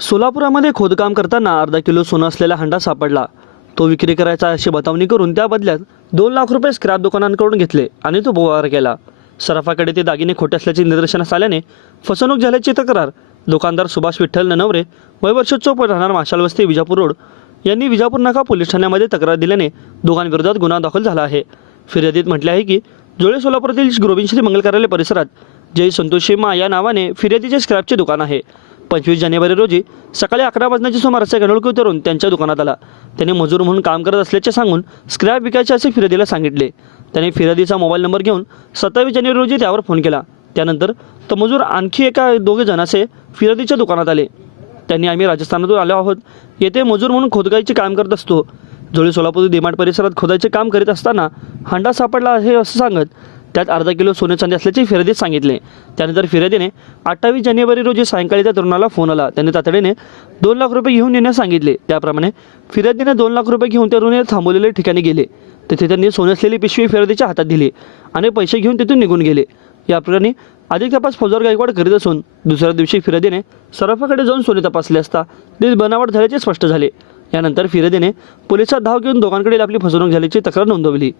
सोलापुरामध्ये खोदकाम करताना अर्धा किलो सोनं असलेला हंडा सापडला. तो विक्री करायचा अशी बतावणी करून त्या बदल्यात दोन लाख रुपये स्क्रॅप दुकानांकडून घेतले आणि तो व्यवहार केला. सराफाकडे ते दागिने खोटे असल्याचे निदर्शनास आल्याने फसवणूक झाल्याची तक्रार दुकानदार सुभाष विठ्ठल ननवरे वय चौप राहणार माशाल वस्ती विजापूर रोड यांनी विजापूर नाका पोलीस ठाण्यामध्ये तक्रार दिल्याने दोघांविरोधात गुन्हा दाखल झाला आहे. फिर्यादीत म्हटले आहे की जोळे सोलापुरातील गोविंदश्री मंगल कार्यालय परिसरात जय संतोषी मा या नावाने फिर्यादीचे स्क्रॅपचे दुकान आहे. पंचवीस जानेवारी रोजी सकाळी अकरा वाजण्याच्या सुमारास गणोळकी उतरून त्यांच्या दुकानात आला. त्याने मजूर म्हणून काम करत असल्याचे सांगून स्क्रॅप विकायचे असे फिर्यादीला सांगितले. त्याने फिर्यादीचा मोबाईल नंबर घेऊन सत्तावीस जानेवारी रोजी त्यावर फोन केला. त्यानंतर तो मजूर आणखी एका दोघे जण असे फिर्यादीच्या दुकानात आले. त्यांनी आम्ही राजस्थानातून आलो आहोत. येथे मजूर म्हणून खोदकाईचे काम करत असतो. जोळी सोलापूर दिमाड परिसरात खोदायचे काम करीत असताना हंडा सापडला आहे असं सांगत त्यात अर्धा किलो सोने चांदी असल्याचे फिर्यादीत सांगितले. त्यानंतर फिर्यादीने अठ्ठावीस जानेवारी रोजी सायंकाळी त्या तरुणाला फोन आला. त्याने तातडीने दोन लाख रुपये घेऊन येण्यास सांगितले. त्याप्रमाणे फिर्यादीने दोन लाख रुपये घेऊन तरुणी थांबवलेल्या ठिकाणी गेले. तिथे त्यांनी सोने असलेली पिशवी फिर्यादीच्या हातात दिली आणि पैसे घेऊन तिथून निघून गेले. या प्रकरणी अधिक तपास फौजदार गायकवाड करीत असून दुसऱ्या दिवशी फिर्यादीने सराफाकडे जाऊन सोने तपासले असता ते बनावट झाल्याचे स्पष्ट झाले. यानंतर फिर्यादीने पोलिसात धाव घेऊन दोघांकडील आपली फसवणूक झाल्याची तक्रार नोंदवली.